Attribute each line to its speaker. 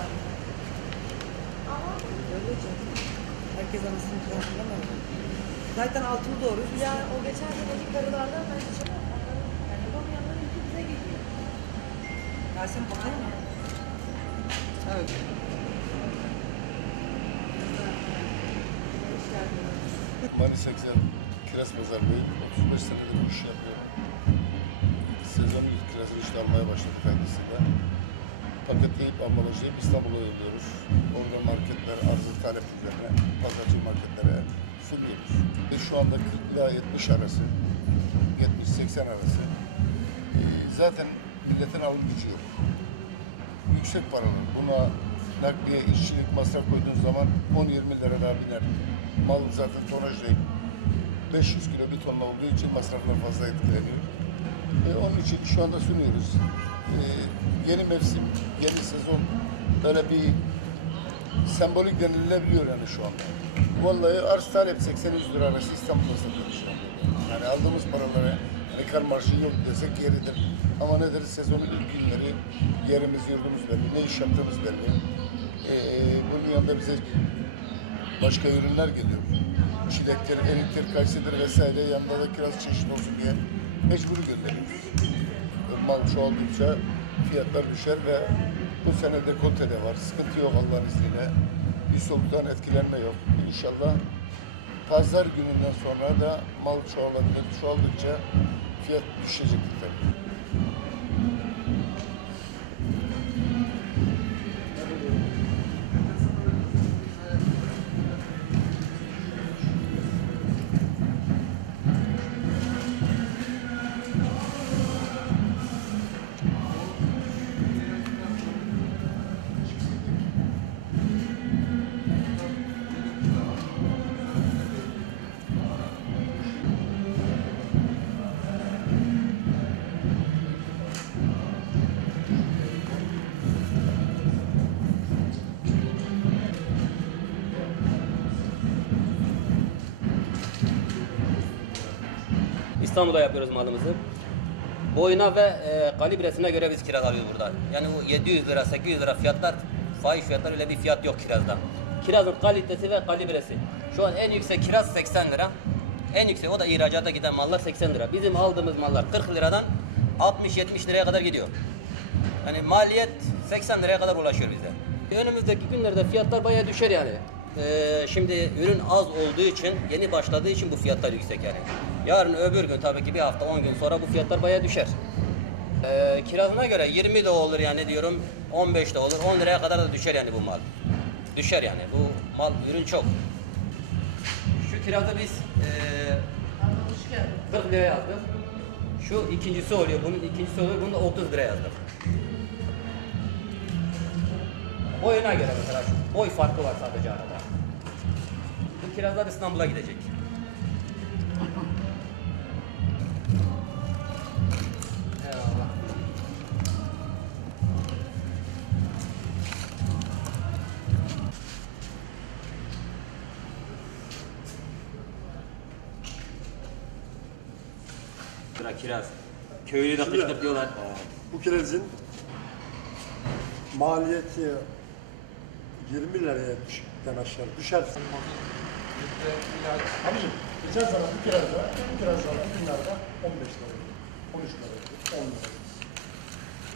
Speaker 1: abi. Öyle canım. Herkes anasını karşılamıyor. Zaten altılı doğru.
Speaker 2: Ya o geçen seneki karılardan ben hiç onların yani yapamayanlar ülke bize geliyor.
Speaker 1: Yasemin bakalım mı? Evet.
Speaker 3: Manisa Güzel Kiraz Pazarlıyım. 35 senedir bu işi yapıyorum. Sezon ilk kirazı işte almaya başladık hayırlısıyla. Paketleyip ambalajlayıp İstanbul'a yolluyoruz. Orada marketler arzı talep üzerine pazarcı marketlere sunuyoruz. Ve şu anda 40 ila 70 arası, 70-80 arası. Zaten milletin alım gücü yok. Yüksek paralı. Buna nakliye, işçilik, masraf koyduğun zaman 10-20 lira daha biner. Mal zaten tonaj değil. 500 kilo bir tonla olduğu için masraflar fazla etkileniyor. E, onun için şu anda sunuyoruz. E, yeni mevsim, yeni sezon böyle bir sembolik denilebiliyor yani şu anda. Vallahi arz talep 80-100 lira arası İstanbul'da satıyoruz şu anda. Yani aldığımız paralara hani kar marşı yok desek yeridir. Ama nedir sezonun ilk günleri yerimiz yurdumuz belli, ne iş yaptığımız belli. E, bunun yanında bize başka ürünler geliyor. Çilektir, eriktir, kayısıdır vesaire yanında da kiraz çeşit olsun diye mecbur gönderiyoruz. Mal çoğaldıkça fiyatlar düşer ve bu sene dekolte de var. Sıkıntı yok Allah'ın izniyle. Bir soğuktan etkilenme yok. İnşallah pazar gününden sonra da mal çoğalabilir. Çoğaldıkça fiyat düşecektir tabii.
Speaker 4: İstanbul'da yapıyoruz malımızı. Boyuna ve e, kalibresine göre biz kiraz alıyoruz burada. Yani bu 700 lira, 800 lira fiyatlar, fahiş fiyatlar öyle bir fiyat yok kirazda. Kirazın kalitesi ve kalibresi. Şu an en yüksek kiraz 80 lira. En yüksek o da ihracata giden mallar 80 lira. Bizim aldığımız mallar 40 liradan 60-70 liraya kadar gidiyor. Yani maliyet 80 liraya kadar ulaşıyor bize. Önümüzdeki günlerde fiyatlar bayağı düşer yani. Ee, şimdi ürün az olduğu için, yeni başladığı için bu fiyatlar yüksek yani. Yarın öbür gün tabii ki bir hafta 10 gün sonra bu fiyatlar bayağı düşer. Ee, kirazına göre 20 de olur yani diyorum 15 de olur 10 liraya kadar da düşer yani bu mal. Düşer yani bu mal ürün çok. Şu kirazı biz ee, 40 liraya yazdık. Şu ikincisi oluyor, bunun ikincisi oluyor, bunu da 30 liraya yazdık. Boyuna göre mesela şu boy farkı var sadece arada. Bu kirazlar İstanbul'a gidecek. Sıra kiraz. Köylü de
Speaker 5: Şimdi-
Speaker 4: kışkırtıyorlar.
Speaker 5: Bu kirazın maliyeti 20 liraya düşükten aşağı düşerse. Abicim geçen sene bu kirazda, bu kirazda bugünlerde 15 liraydı, 13 liraydı, 10 liraydı.